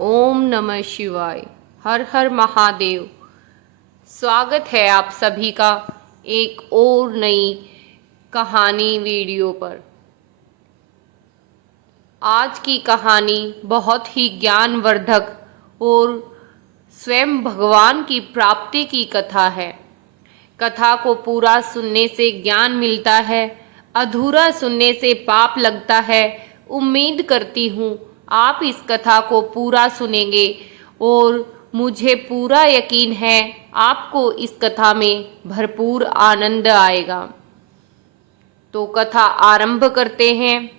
ओम नमः शिवाय। हर हर महादेव। स्वागत है आप सभी का एक और नई कहानी वीडियो पर। आज की कहानी बहुत ही ज्ञानवर्धक और स्वयं भगवान की प्राप्ति की कथा है। कथा को पूरा सुनने से ज्ञान मिलता है, अधूरा सुनने से पाप लगता है। उम्मीद करती हूँ आप इस कथा को पूरा सुनेंगे और मुझे पूरा यकीन है आपको इस कथा में भरपूर आनंद आएगा। तो कथा आरंभ करते हैं।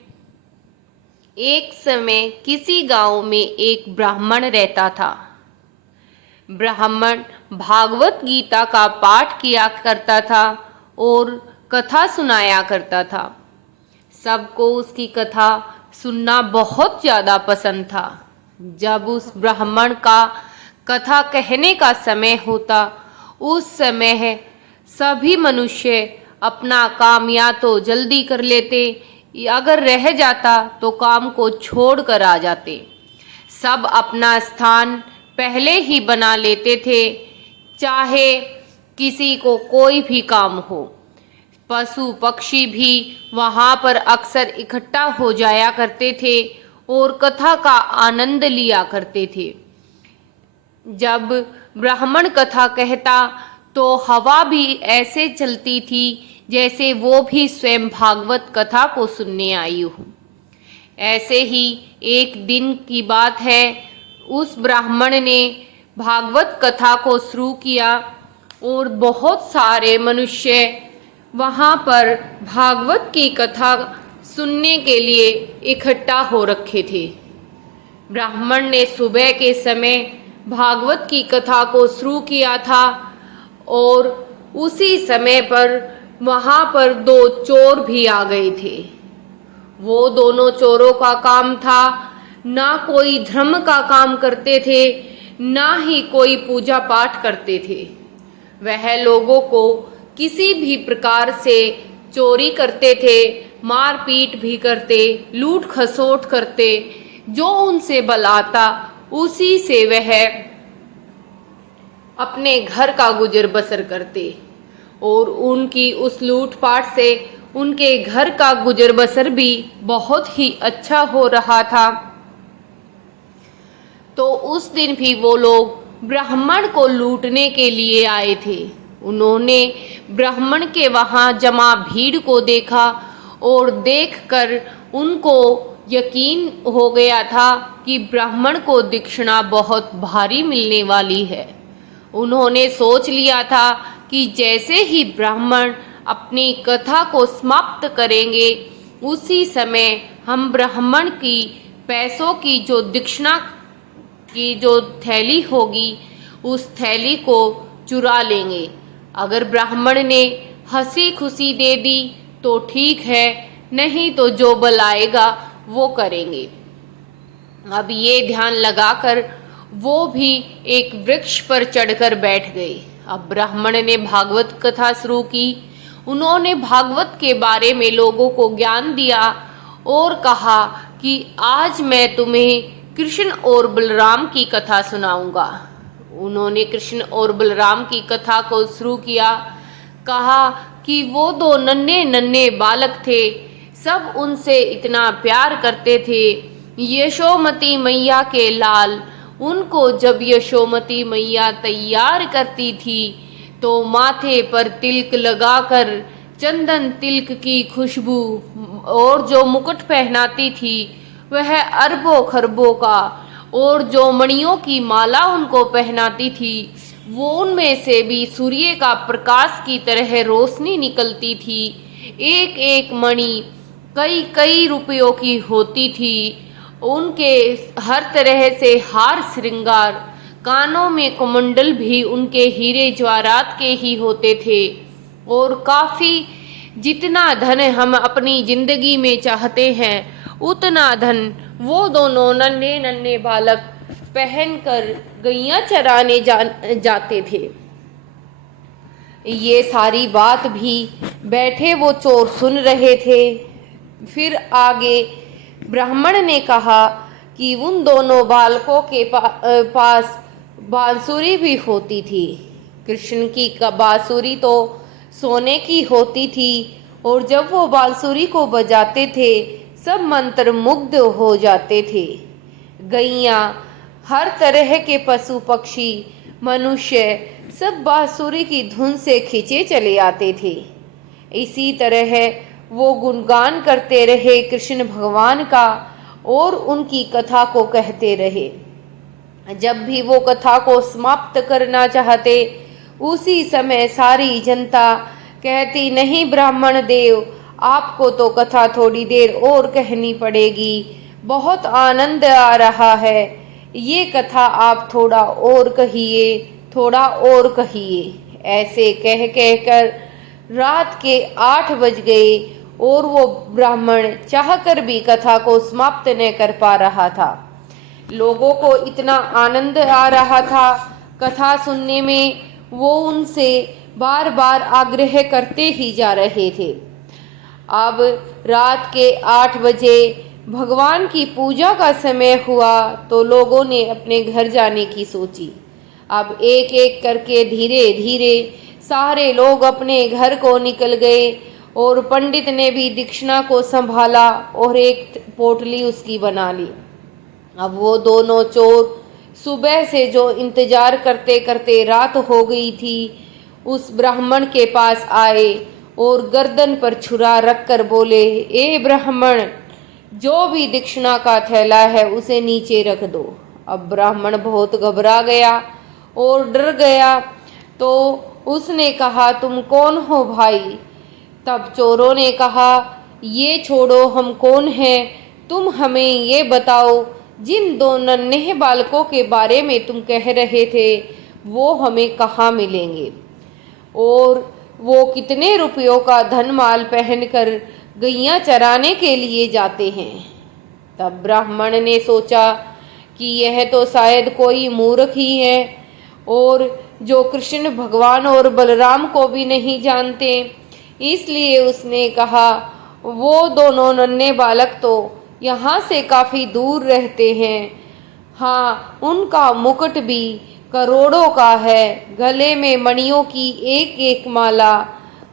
एक समय किसी गांव में एक ब्राह्मण रहता था। ब्राह्मण भागवत गीता का पाठ किया करता था और कथा सुनाया करता था। सबको उसकी कथा सुनना बहुत ज़्यादा पसंद था। जब उस ब्राह्मण का कथा कहने का समय होता, उस समय सभी मनुष्य अपना काम या तो जल्दी कर लेते, अगर रह जाता तो काम को छोड़ कर आ जाते। सब अपना स्थान पहले ही बना लेते थे, चाहे किसी को कोई भी काम हो। पशु पक्षी भी वहाँ पर अक्सर इकट्ठा हो जाया करते थे और कथा का आनंद लिया करते थे। जब ब्राह्मण कथा कहता तो हवा भी ऐसे चलती थी जैसे वो भी स्वयं भागवत कथा को सुनने आई हो। ऐसे ही एक दिन की बात है, उस ब्राह्मण ने भागवत कथा को शुरू किया और बहुत सारे मनुष्य वहाँ पर भागवत की कथा सुनने के लिए इकट्ठा हो रखे थे। ब्राह्मण ने सुबह के समय भागवत की कथा को शुरू किया था और उसी समय पर वहाँ पर दो चोर भी आ गए थे। वो दोनों चोरों का काम था, ना कोई धर्म का काम करते थे, ना ही कोई पूजा पाठ करते थे। वह लोगों को किसी भी प्रकार से चोरी करते थे, मारपीट भी करते, लूट खसोट करते। जो उनसे बल आता उसी से वह अपने घर का गुजर बसर करते और उनकी उस लूटपाट से उनके घर का गुजर बसर भी बहुत ही अच्छा हो रहा था। तो उस दिन भी वो लोग ब्राह्मण को लूटने के लिए आए थे। उन्होंने ब्राह्मण के वहाँ जमा भीड़ को देखा और देखकर उनको यकीन हो गया था कि ब्राह्मण को दक्षिणा बहुत भारी मिलने वाली है। उन्होंने सोच लिया था कि जैसे ही ब्राह्मण अपनी कथा को समाप्त करेंगे, उसी समय हम ब्राह्मण की पैसों की जो दक्षिणा की जो थैली होगी, उस थैली को चुरा लेंगे। अगर ब्राह्मण ने हंसी खुशी दे दी तो ठीक है, नहीं तो जो बल आएगा वो करेंगे। अब ये ध्यान लगाकर वो भी एक वृक्ष पर चढ़कर बैठ गए। अब ब्राह्मण ने भागवत कथा शुरू की। उन्होंने भागवत के बारे में लोगों को ज्ञान दिया और कहा कि आज मैं तुम्हें कृष्ण और बलराम की कथा सुनाऊंगा। उन्होंने कृष्ण और बलराम की कथा को शुरू किया। कहा कि वो दो नन्हे नन्हे बालक थे, सब उनसे इतना प्यार करते थे। यशोमती मैया के लाल, उनको जब यशोमती मैया तैयार करती थी तो माथे पर तिलक लगाकर चंदन तिलक की खुशबू और जो मुकुट पहनाती थी वह अरबों खरबों का, और जो मणियों की माला उनको पहनाती थी वो उनमें से भी सूर्य का प्रकाश की तरह रोशनी निकलती थी। एक एक मणि कई कई रुपयों की होती थी। उनके हर तरह से हार श्रृंगार, कानों में कुमंडल भी उनके हीरे जवाहरात के ही होते थे। और काफ़ी जितना धन हम अपनी जिंदगी में चाहते हैं उतना धन वो दोनों नन्हे नन्हे बालक पहनकर गैया चराने जाते थे। ये सारी बात भी बैठे वो चोर सुन रहे थे। फिर आगे ब्राह्मण ने कहा कि उन दोनों बालकों के पास बांसुरी भी होती थी। कृष्ण की बांसुरी तो सोने की होती थी और जब वो बांसुरी को बजाते थे सब मंत्र मुग्ध हो जाते थे। गैया, हर तरह के पशु पक्षी, मनुष्य सब बांसुरी की धुन से खींचे चले आते थे। इसी तरह वो गुणगान करते रहे कृष्ण भगवान का और उनकी कथा को कहते रहे। जब भी वो कथा को समाप्त करना चाहते उसी समय सारी जनता कहती, नहीं ब्राह्मण देव, आपको तो कथा थोड़ी देर और कहनी पड़ेगी, बहुत आनंद आ रहा है, ये कथा आप थोड़ा और कहिए, थोड़ा और कहिए। ऐसे कह कह कर रात के 8 बज गए और वो ब्राह्मण चाहकर भी कथा को समाप्त न कर पा रहा था। लोगों को इतना आनंद आ रहा था कथा सुनने में, वो उनसे बार बार आग्रह करते ही जा रहे थे। अब रात के 8 बजे भगवान की पूजा का समय हुआ तो लोगों ने अपने घर जाने की सोची। अब एक एक करके धीरे धीरे सारे लोग अपने घर को निकल गए और पंडित ने भी दक्षिणा को संभाला और एक पोटली उसकी बना ली। अब वो दोनों चोर सुबह से जो इंतजार करते करते रात हो गई थी, उस ब्राह्मण के पास आए और गर्दन पर छुरा रखकर बोले, ए ब्राह्मण, जो भी दक्षिणा का थैला है उसे नीचे रख दो। अब ब्राह्मण बहुत घबरा गया और डर गया, तो उसने कहा, तुम कौन हो भाई? तब चोरों ने कहा, ये छोड़ो, हम कौन हैं, तुम हमें ये बताओ, जिन दो नन्हे बालकों के बारे में तुम कह रहे थे वो हमें कहाँ मिलेंगे और वो कितने रुपयों का धन माल पहनकर गैया चराने के लिए जाते हैं। तब ब्राह्मण ने सोचा कि यह तो शायद कोई मूर्ख ही है और जो कृष्ण भगवान और बलराम को भी नहीं जानते, इसलिए उसने कहा, वो दोनों नन्हे बालक तो यहाँ से काफ़ी दूर रहते हैं। हाँ, उनका मुकुट भी करोड़ों का है, गले में मणियों की एक एक माला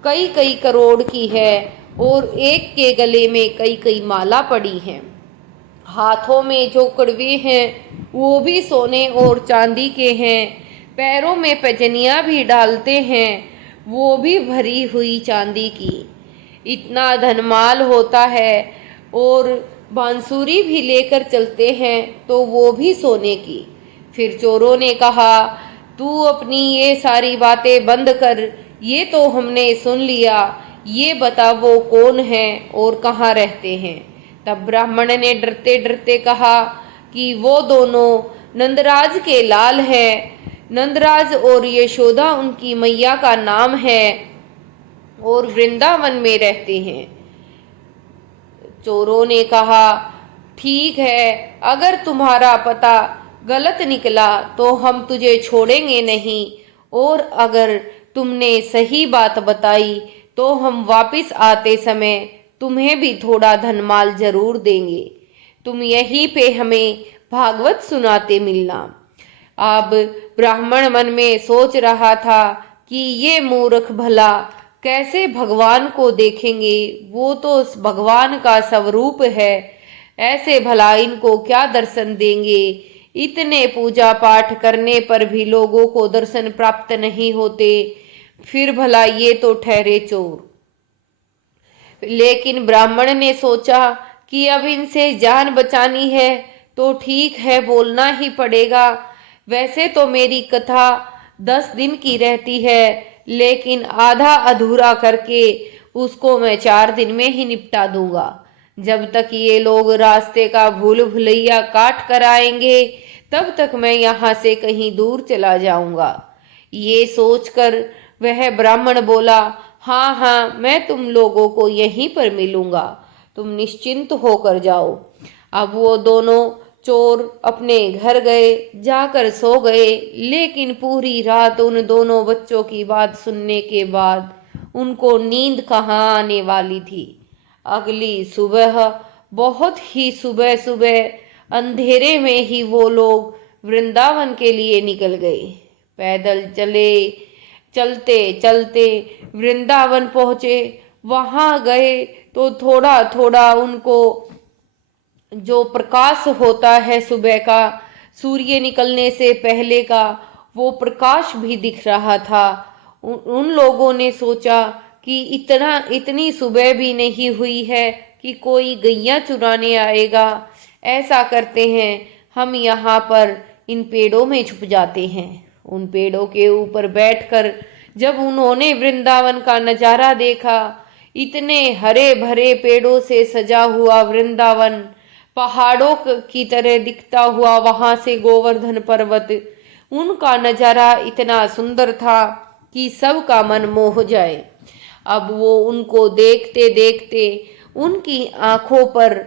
कई कई करोड़ की है और एक के गले में कई कई माला पड़ी हैं। हाथों में जो कड़वे हैं वो भी सोने और चांदी के हैं, पैरों में पैजनियाँ भी डालते हैं, वो भी भरी हुई चांदी की। इतना धनमाल होता है और बांसुरी भी लेकर चलते हैं तो वो भी सोने की। फिर चोरों ने कहा, तू अपनी ये सारी बातें बंद कर, ये तो हमने सुन लिया, ये बता वो कौन है और कहाँ रहते हैं। तब ब्राह्मण ने डरते डरते कहा कि वो दोनों नंदराज के लाल हैं, नंदराज और यशोदा उनकी मैया का नाम है और वृंदावन में रहते हैं। चोरों ने कहा, ठीक है, अगर तुम्हारा पता गलत निकला तो हम तुझे छोड़ेंगे नहीं और अगर तुमने सही बात बताई तो हम वापस आते समय तुम्हें भी थोड़ा धनमाल जरूर देंगे। तुम यहीं पे हमें भागवत सुनाते मिलना। अब ब्राह्मण मन में सोच रहा था कि ये मूर्ख भला कैसे भगवान को देखेंगे, वो तो भगवान का स्वरूप है, ऐसे भला इनको क्या दर्शन देंगे। इतने पूजा पाठ करने पर भी लोगों को दर्शन प्राप्त नहीं होते, फिर भला ये तो ठहरे चोर। लेकिन ब्राह्मण ने सोचा कि अब इनसे जान बचानी है तो ठीक है, बोलना ही पड़ेगा। वैसे तो मेरी कथा 10 दिन की रहती है, लेकिन आधा अधूरा करके उसको मैं 4 दिन में ही निपटा दूंगा। जब तक ये लोग रास्ते का भूल भुलैया काट कर आएंगे तब तक मैं यहाँ से कहीं दूर चला जाऊंगा। ये सोचकर वह ब्राह्मण बोला, हाँ हाँ, मैं तुम लोगों को यहीं पर मिलूंगा, तुम निश्चिंत होकर जाओ। अब वो दोनों चोर अपने घर गए, जाकर सो गए, लेकिन पूरी रात उन दोनों बच्चों की बात सुनने के बाद उनको नींद कहाँ आने वाली थी। अगली सुबह, बहुत ही सुबह सुबह अंधेरे में ही वो लोग वृंदावन के लिए निकल गए। पैदल चलते चलते वृंदावन पहुंचे। वहां गए तो थोड़ा थोड़ा उनको जो प्रकाश होता है सुबह का, सूर्य निकलने से पहले का, वो प्रकाश भी दिख रहा था। उन लोगों ने सोचा कि इतनी सुबह भी नहीं हुई है कि कोई गैया चुराने आएगा। ऐसा करते हैं, हम यहाँ पर इन पेड़ों में छुप जाते हैं। उन पेड़ों के ऊपर बैठकर जब उन्होंने वृंदावन का नजारा देखा, इतने हरे भरे पेड़ों से सजा हुआ वृंदावन, पहाड़ों की तरह दिखता हुआ वहां से गोवर्धन पर्वत, उनका नजारा इतना सुंदर था कि सबका मन मोह जाए। अब वो उनको देखते देखते उनकी आंखों पर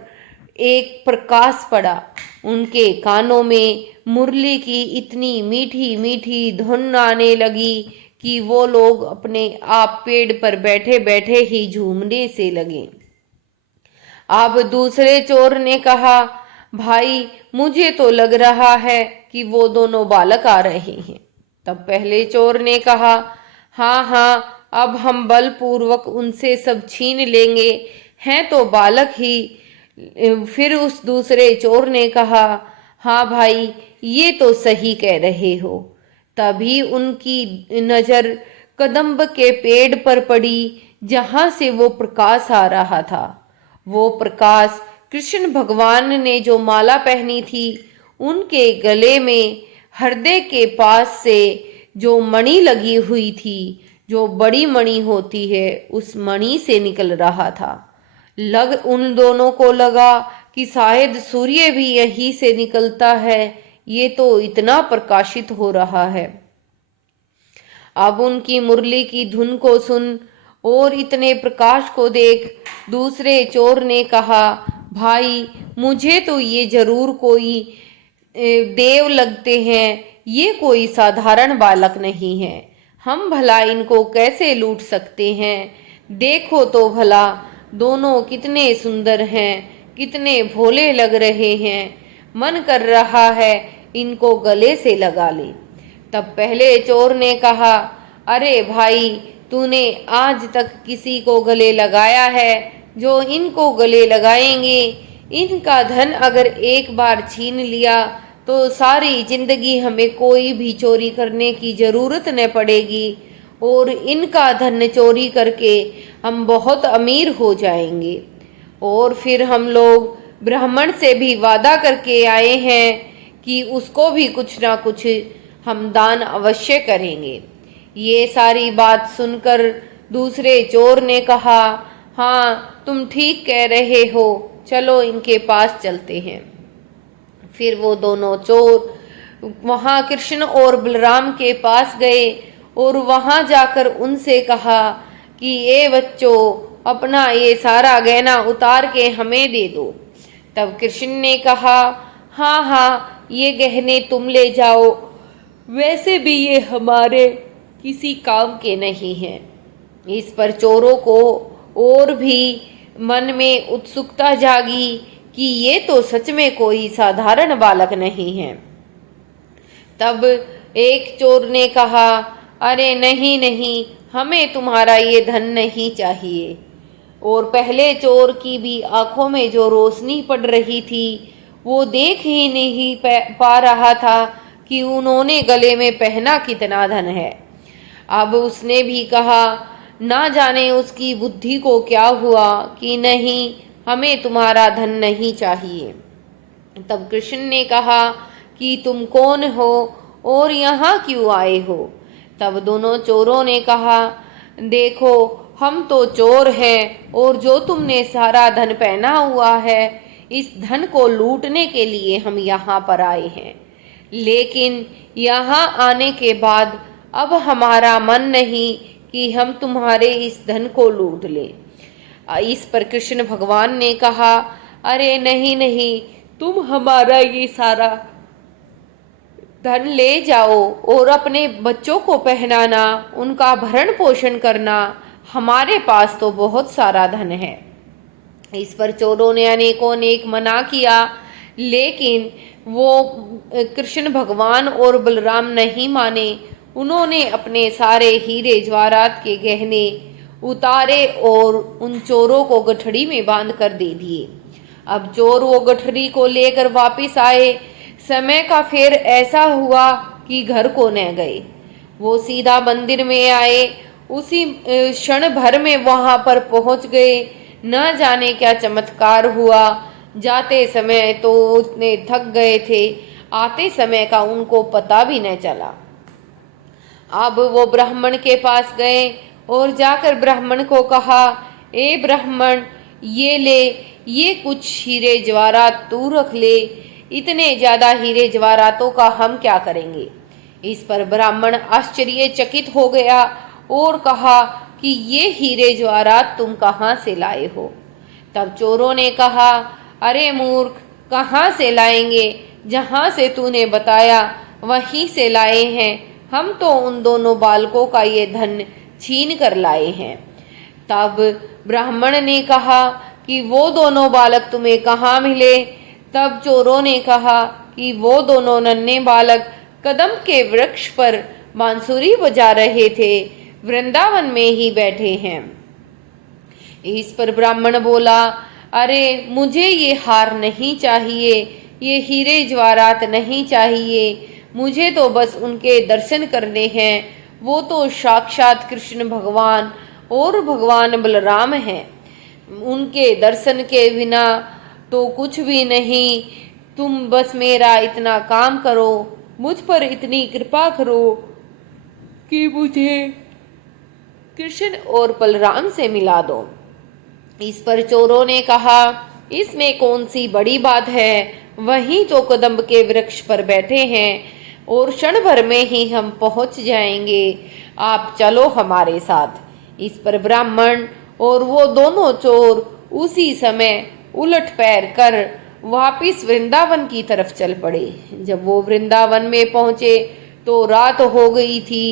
एक प्रकाश पड़ा। उनके कानों में मुरली की इतनी मीठी मीठी धुन आने लगी कि वो लोग अपने आप पेड़ पर बैठे बैठे ही झूमने से लगे। अब दूसरे चोर ने कहा, भाई मुझे तो लग रहा है कि वो दोनों बालक आ रहे हैं। तब पहले चोर ने कहा, हाँ हाँ, अब हम बलपूर्वक उनसे सब छीन लेंगे, हैं तो बालक ही। फिर उस दूसरे चोर ने कहा, हाँ भाई, ये तो सही कह रहे हो। तभी उनकी नजर कदम्ब के पेड़ पर पड़ी जहां से वो प्रकाश आ रहा था। वो प्रकाश कृष्ण भगवान ने जो माला पहनी थी, उनके गले में हृदय के पास से जो मणि लगी हुई थी, जो बड़ी मणि होती है, उस मणि से निकल रहा था। उन दोनों को लगा कि शायद सूर्य भी यहीं से निकलता है, ये तो इतना प्रकाशित हो रहा है। अब उनकी मुरली की धुन को सुन और इतने प्रकाश को देख दूसरे चोर ने कहा, भाई मुझे तो ये जरूर कोई देव लगते हैं, ये कोई साधारण बालक नहीं है। हम भला इनको कैसे लूट सकते हैं? देखो तो भला, दोनों कितने सुंदर हैं, कितने भोले लग रहे हैं। मन कर रहा है इनको गले से लगा ले। तब पहले चोर ने कहा, अरे भाई, तूने आज तक किसी को गले लगाया है जो इनको गले लगाएंगे? इनका धन अगर एक बार छीन लिया तो सारी जिंदगी हमें कोई भी चोरी करने की जरूरत न पड़ेगी और इनका धन चोरी करके हम बहुत अमीर हो जाएंगे। और फिर हम लोग ब्राह्मण से भी वादा करके आए हैं कि उसको भी कुछ ना कुछ हम दान अवश्य करेंगे। ये सारी बात सुनकर दूसरे चोर ने कहा, हाँ तुम ठीक कह रहे हो, चलो इनके पास चलते हैं। फिर वो दोनों चोर वहाँ कृष्ण और बलराम के पास गए और वहाँ जाकर उनसे कहा कि ये बच्चों, अपना ये सारा गहना उतार के हमें दे दो। तब कृष्ण ने कहा, हाँ हाँ, ये गहने तुम ले जाओ, वैसे भी ये हमारे किसी काम के नहीं हैं। इस पर चोरों को और भी मन में उत्सुकता जागी कि ये तो सच में कोई साधारण बालक नहीं है। तब एक चोर ने कहा, अरे नहीं नहीं, हमें तुम्हारा ये धन नहीं चाहिए। और पहले चोर की भी आंखों में जो रोशनी पड़ रही थी, वो देख ही नहीं पा रहा था कि उन्होंने गले में पहना कितना धन है। अब उसने भी कहा, ना जाने उसकी बुद्धि को क्या हुआ कि नहीं, हमें तुम्हारा धन नहीं चाहिए। तब कृष्ण ने कहा कि तुम कौन हो और यहाँ क्यों आए हो? तब दोनों चोरों ने कहा, देखो हम तो चोर हैं और जो तुमने सारा धन पहना हुआ है, इस धन को लूटने के लिए हम यहाँ पर आए हैं। लेकिन यहाँ आने के बाद अब हमारा मन नहीं कि हम तुम्हारे इस धन को लूट लें। इस पर कृष्ण भगवान ने कहा, अरे नहीं नहीं, तुम हमारा ये सारा धन ले जाओ और अपने बच्चों को पहनाना, उनका भरण पोषण करना, हमारे पास तो बहुत सारा धन है। इस पर चोरों ने अनेकों नेक मना किया, लेकिन वो कृष्ण भगवान और बलराम नहीं माने। उन्होंने अपने सारे हीरे जवाहरात के गहने उतारे और उन चोरों को गठरी में बांध कर दे दिए। अब चोर वो गठरी को लेकर वापिस आए। समय का फिर ऐसा हुआ कि घर को न गए। वो सीधा मंदिर में आए। उसी क्षण भर में वहां पर पहुंच गए। न जाने क्या चमत्कार हुआ। जाते समय तो उतने थक गए थे, आते समय का उनको पता भी न चला। अब वो ब्राह्मण के पास गए और जाकर ब्राह्मण को कहा, ए ब्राह्मण, ये ले, ये कुछ हीरे जवाहरात तू रख ले। इतने ज्यादा हीरे जवाहरातों का हम क्या करेंगे। इस पर ब्राह्मण आश्चर्यचकित हो गया और कहा कि ये हीरे जवाहरात तुम कहाँ से लाए हो। तब चोरों ने कहा, अरे मूर्ख, कहाँ से लाएंगे, जहाँ से तूने बताया वहीं से लाए हैं। हम तो उन दोनों बालकों का ये धन छीन कर लाए हैं। तब ब्राह्मण ने कहा कि वो दोनों बालक तुम्हें कहाँ मिले। तब चोरों ने कहा कि वो दोनों नन्हे बालक कदम के वृक्ष पर बांसुरी बजा रहे थे, वृंदावन में ही बैठे हैं। इस पर ब्राह्मण बोला, अरे मुझे ये हार नहीं चाहिए, ये हीरे जवाहरात नहीं चाहिए, मुझे तो बस उनके दर्शन करने हैं। वो तो साक्षात कृष्ण भगवान और भगवान बलराम हैं। उनके दर्शन के बिना तो कुछ भी नहीं। तुम बस मेरा इतना काम करो, मुझ पर इतनी कृपा करो कि मुझे कृष्ण और बलराम से मिला दो। इस पर चोरों ने कहा, इसमें कौन सी बड़ी बात है, वहीं तो कदम्ब के वृक्ष पर बैठे हैं और क्षण भर में ही हम पहुंच जाएंगे। आप चलो हमारे साथ। इस पर ब्राह्मण और वो दोनों चोर उसी समय उलट पैर कर वापिस वृंदावन की तरफ चल पड़े। जब वो वृंदावन में पहुंचे तो रात हो गई थी।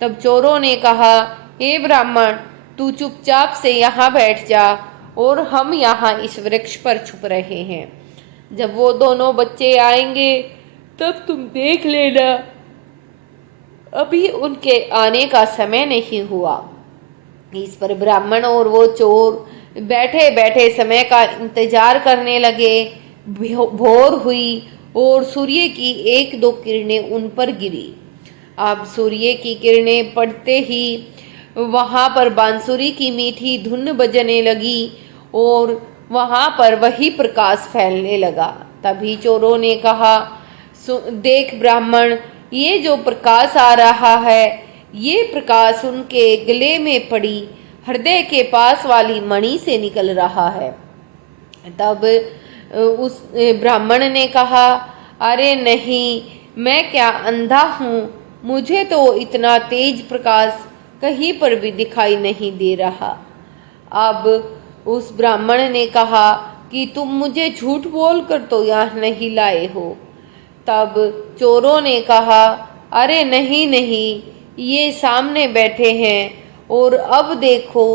तब चोरों ने कहा, हे ब्राह्मण, तू चुपचाप से यहाँ बैठ जा और हम यहाँ इस वृक्ष पर छुप रहे हैं। जब वो दोनों बच्चे आएंगे तब तुम देख लेना। अभी उनके आने का समय नहीं हुआ। इस पर ब्राह्मण और वो चोर बैठे बैठे समय का इंतजार करने लगे। भोर हुई और सूर्य की एक दो किरणें उन पर गिरी। अब सूर्य की किरणें पड़ते ही वहां पर बांसुरी की मीठी धुन बजने लगी और वहां पर वही प्रकाश फैलने लगा। तभी चोरों ने कहा, देख ब्राह्मण, ये जो प्रकाश आ रहा है, ये प्रकाश उनके गले में पड़ी हृदय के पास वाली मणि से निकल रहा है। तब उस ब्राह्मण ने कहा, अरे नहीं, मैं क्या अंधा हूँ, मुझे तो इतना तेज प्रकाश कहीं पर भी दिखाई नहीं दे रहा। अब उस ब्राह्मण ने कहा कि तुम मुझे झूठ बोलकर तो यहाँ नहीं लाए हो। तब चोरों ने कहा, अरे नहीं नहीं, ये सामने बैठे हैं और अब देखो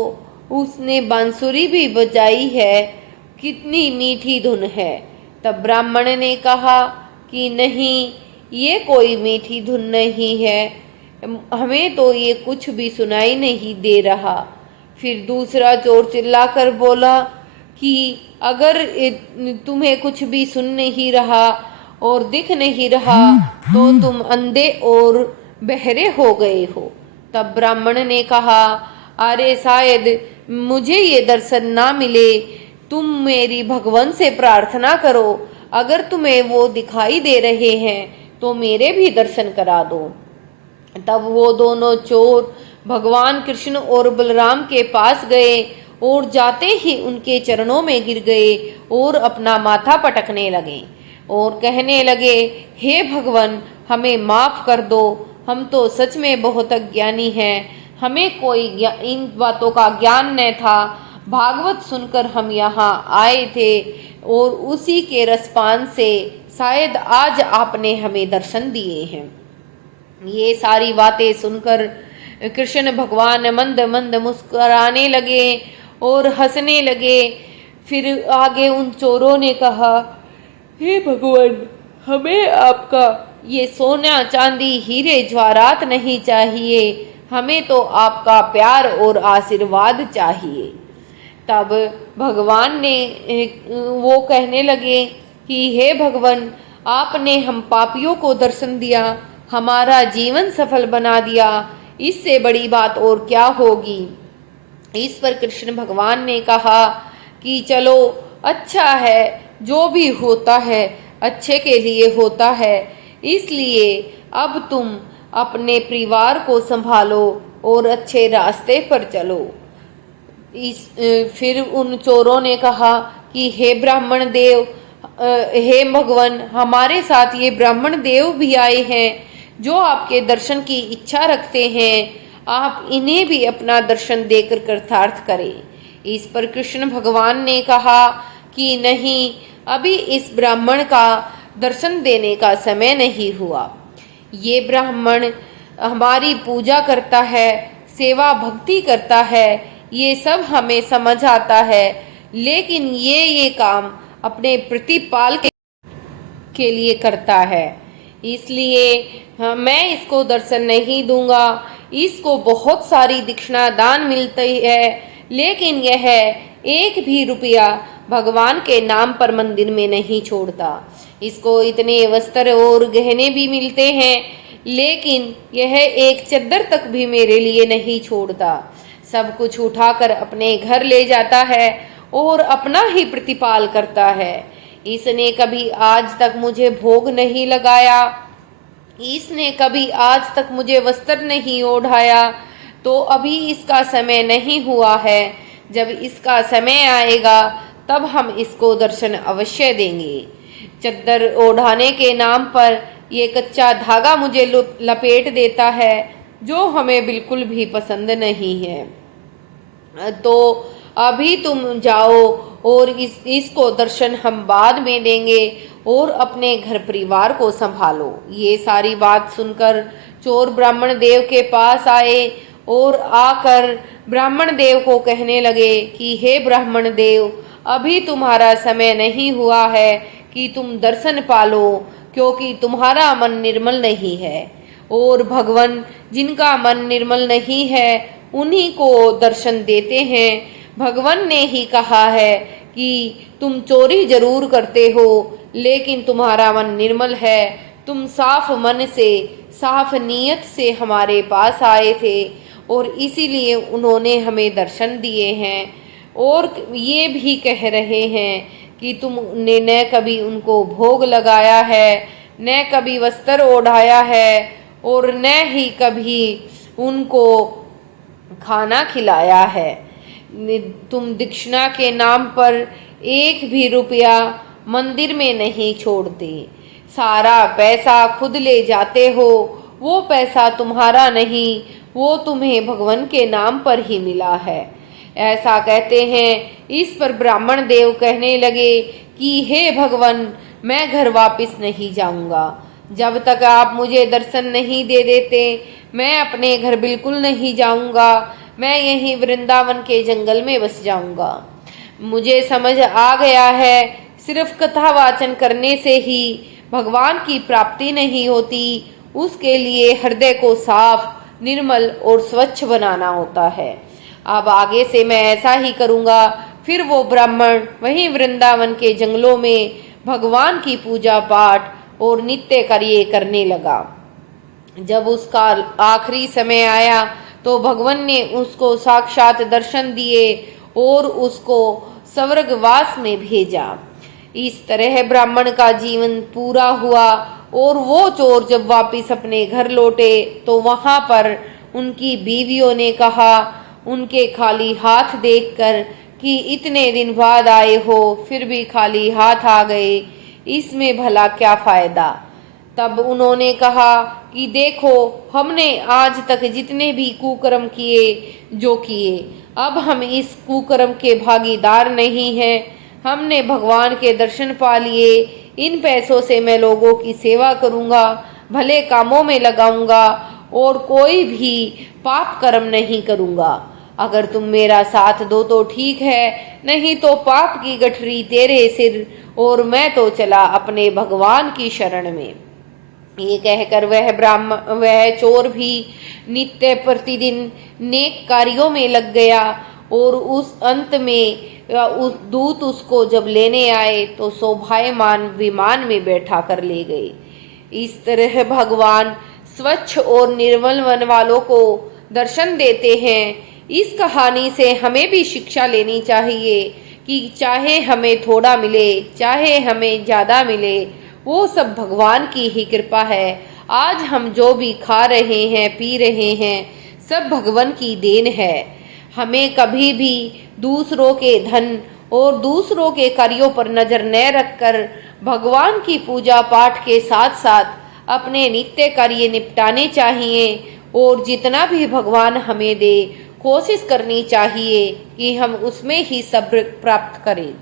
उसने बांसुरी भी बजाई है, कितनी मीठी धुन है। तब ब्राह्मण ने कहा कि नहीं, ये कोई मीठी धुन नहीं है, हमें तो ये कुछ भी सुनाई नहीं दे रहा। फिर दूसरा चोर चिल्लाकर बोला कि अगर तुम्हें कुछ भी सुन नहीं रहा और दिख नहीं रहा तो तुम अंधे और बहरे हो गए हो। तब ब्राह्मण ने कहा, अरे शायद मुझे ये दर्शन ना मिले, तुम मेरी भगवान से प्रार्थना करो, अगर तुम्हें वो दिखाई दे रहे हैं तो मेरे भी दर्शन करा दो। तब वो दोनों चोर भगवान कृष्ण और बलराम के पास गए और जाते ही उनके चरणों में गिर गए और अपना माथा पटकने लगे और कहने लगे, हे भगवान, हमें माफ कर दो, हम तो सच में बहुत अज्ञानी हैं, हमें कोई इन बातों का ज्ञान न था। भागवत सुनकर हम यहाँ आए थे और उसी के रसपान से शायद आज आपने हमें दर्शन दिए हैं। ये सारी बातें सुनकर कृष्ण भगवान मंद मंद मुस्कुराने लगे और हंसने लगे। फिर आगे उन चोरों ने कहा, हे भगवान, हमें आपका ये सोना चांदी हीरे जवाहरात नहीं चाहिए, हमें तो आपका प्यार और आशीर्वाद चाहिए। तब भगवान ने वो कहने लगे कि हे भगवान, आपने हम पापियों को दर्शन दिया, हमारा जीवन सफल बना दिया, इससे बड़ी बात और क्या होगी। इस पर कृष्ण भगवान ने कहा कि चलो अच्छा है, जो भी होता है अच्छे के लिए होता है, इसलिए अब तुम अपने परिवार को संभालो और अच्छे रास्ते पर चलो। फिर उन चोरों ने कहा कि हे ब्राह्मण देव, हे भगवान, हमारे साथ ये ब्राह्मण देव भी आए हैं जो आपके दर्शन की इच्छा रखते हैं, आप इन्हें भी अपना दर्शन देकर कृतार्थ करें। इस पर कृष्ण भगवान ने कहा कि नहीं, अभी इस ब्राह्मण का दर्शन देने का समय नहीं हुआ। ये ब्राह्मण हमारी पूजा करता है, सेवा भक्ति करता है, ये सब हमें समझ आता है, लेकिन ये काम अपने प्रतिपाल के लिए करता है, इसलिए मैं इसको दर्शन नहीं दूंगा। इसको बहुत सारी दक्षिणा दान मिलती है, लेकिन यह एक भी रुपया भगवान के नाम पर मंदिर में नहीं छोड़ता। इसको इतने वस्त्र और गहने भी मिलते हैं, लेकिन यह एक चद्दर तक भी मेरे लिए नहीं छोड़ता। सब कुछ उठाकर अपने घर ले जाता है और अपना ही प्रतिपाल करता है। इसने कभी आज तक मुझे भोग नहीं लगाया, इसने कभी आज तक मुझे वस्त्र नहीं ओढ़ाया, तो अभी इसका समय नहीं हुआ है। जब इसका समय आएगा तब हम इसको दर्शन अवश्य देंगे। चद्दर ओढ़ाने के नाम पर ये कच्चा धागा मुझे लपेट देता है, जो हमें बिल्कुल भी पसंद नहीं है। तो अभी तुम जाओ और इसको दर्शन हम बाद में देंगे और अपने घर परिवार को संभालो। ये सारी बात सुनकर चोर ब्राह्मण देव के पास आए और आकर ब्राह्मण देव को कहने लगे कि हे ब्राह्मण देव, अभी तुम्हारा समय नहीं हुआ है कि तुम दर्शन पालो, क्योंकि तुम्हारा मन निर्मल नहीं है, और भगवान जिनका मन निर्मल नहीं है उन्हीं को दर्शन देते हैं। भगवान ने ही कहा है कि तुम चोरी जरूर करते हो, लेकिन तुम्हारा मन निर्मल है, तुम साफ मन से, साफ नीयत से हमारे पास आए थे और इसीलिए उन्होंने हमें दर्शन दिए हैं। और ये भी कह रहे हैं कि तुमने न कभी उनको भोग लगाया है, न कभी वस्त्र ओढ़ाया है, और न ही कभी उनको खाना खिलाया है। तुम दक्षिणा के नाम पर एक भी रुपया मंदिर में नहीं छोड़ते, सारा पैसा खुद ले जाते हो। वो पैसा तुम्हारा नहीं, वो तुम्हें भगवान के नाम पर ही मिला है, ऐसा कहते हैं। इस पर ब्राह्मण देव कहने लगे कि हे भगवान, मैं घर वापस नहीं जाऊंगा। जब तक आप मुझे दर्शन नहीं दे देते, मैं अपने घर बिल्कुल नहीं जाऊंगा। मैं यहीं वृंदावन के जंगल में बस जाऊंगा। मुझे समझ आ गया है, सिर्फ कथा वाचन करने से ही भगवान की प्राप्ति नहीं होती, उसके लिए हृदय को साफ, निर्मल और स्वच्छ बनाना होता है। अब आगे से मैं ऐसा ही करूंगा। फिर वो ब्राह्मण वहीं वृंदावन के जंगलों में भगवान की पूजा पाठ और नित्य कार्य करने लगा। जब उसका आखिरी समय आया तो भगवान ने उसको साक्षात दर्शन दिए और उसको स्वर्गवास में भेजा। इस तरह ब्राह्मण का जीवन पूरा हुआ और वो चोर जब वापिस अपने घर लौटे तो वहां पर उनकी बीवियों ने कहा, उनके खाली हाथ देखकर, कि इतने दिन बाद आए हो फिर भी खाली हाथ आ गए, इसमें भला क्या फायदा। तब उन्होंने कहा कि देखो, हमने आज तक जितने भी कुकर्म किए जो किए, अब हम इस कुकर्म के भागीदार नहीं हैं। हमने भगवान के दर्शन पा लिए, इन पैसों से मैं लोगों की सेवा करूंगा, भले कामों में लगाऊंगा और कोई भी पाप कर्म नहीं करूंगा। अगर तुम मेरा साथ दो तो ठीक है, नहीं तो पाप की गठरी तेरे सिर, और मैं तो चला अपने भगवान की शरण में। ये कहकर वह चोर भी नित्य प्रतिदिन नेक कार्यों में लग गया, और उस अंत में उस दूत उसको जब लेने आए तो शोभायमान विमान में बैठा कर ले गए। इस तरह भगवान स्वच्छ और निर्मल मन वालों को दर्शन देते हैं। इस कहानी से हमें भी शिक्षा लेनी चाहिए कि चाहे हमें थोड़ा मिले, चाहे हमें ज़्यादा मिले, वो सब भगवान की ही कृपा है। आज हम जो भी खा रहे हैं, पी रहे हैं, सब भगवान की देन है। हमें कभी भी दूसरों के धन और दूसरों के कार्यों पर नजर न रखकर भगवान की पूजा पाठ के साथ साथ अपने नित्य कार्य निपटाने चाहिए, और जितना भी भगवान हमें दे कोशिश करनी चाहिए कि हम उसमें ही सब्र प्राप्त करें।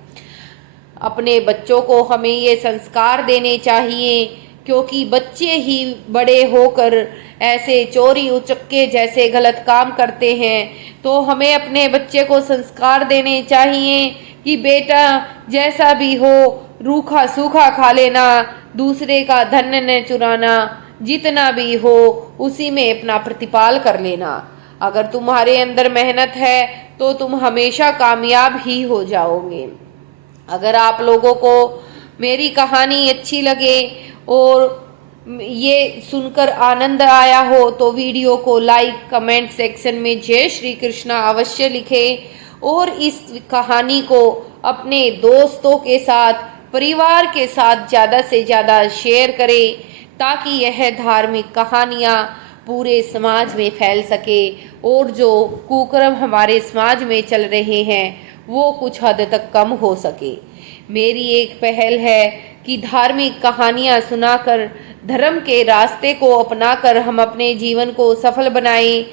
अपने बच्चों को हमें ये संस्कार देने चाहिए, क्योंकि बच्चे ही बड़े होकर ऐसे चोरी उचक्के जैसे गलत काम करते हैं। तो हमें अपने बच्चे को संस्कार देने चाहिए कि बेटा जैसा भी हो रूखा सूखा खा लेना, दूसरे का धन न चुराना, जितना भी हो उसी में अपना प्रतिपाल कर लेना। अगर तुम्हारे अंदर मेहनत है तो तुम हमेशा कामयाब ही हो जाओगे। अगर आप लोगों को मेरी कहानी अच्छी लगे और ये सुनकर आनंद आया हो तो वीडियो को लाइक, कमेंट सेक्शन में जय श्री कृष्णा अवश्य लिखें, और इस कहानी को अपने दोस्तों के साथ, परिवार के साथ ज़्यादा से ज़्यादा शेयर करें, ताकि यह धार्मिक कहानियाँ पूरे समाज में फैल सके, और जो कुकर्म हमारे समाज में चल रहे हैं वो कुछ हद तक कम हो सके। मेरी एक पहल है कि धार्मिक कहानियाँ सुनाकर, धर्म के रास्ते को अपनाकर हम अपने जीवन को सफल बनाएं।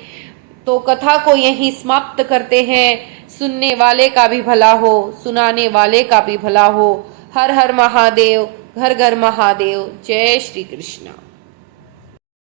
तो कथा को यहीं समाप्त करते हैं। सुनने वाले का भी भला हो, सुनाने वाले का भी भला हो। हर हर महादेव, घर घर महादेव। जय श्री कृष्ण।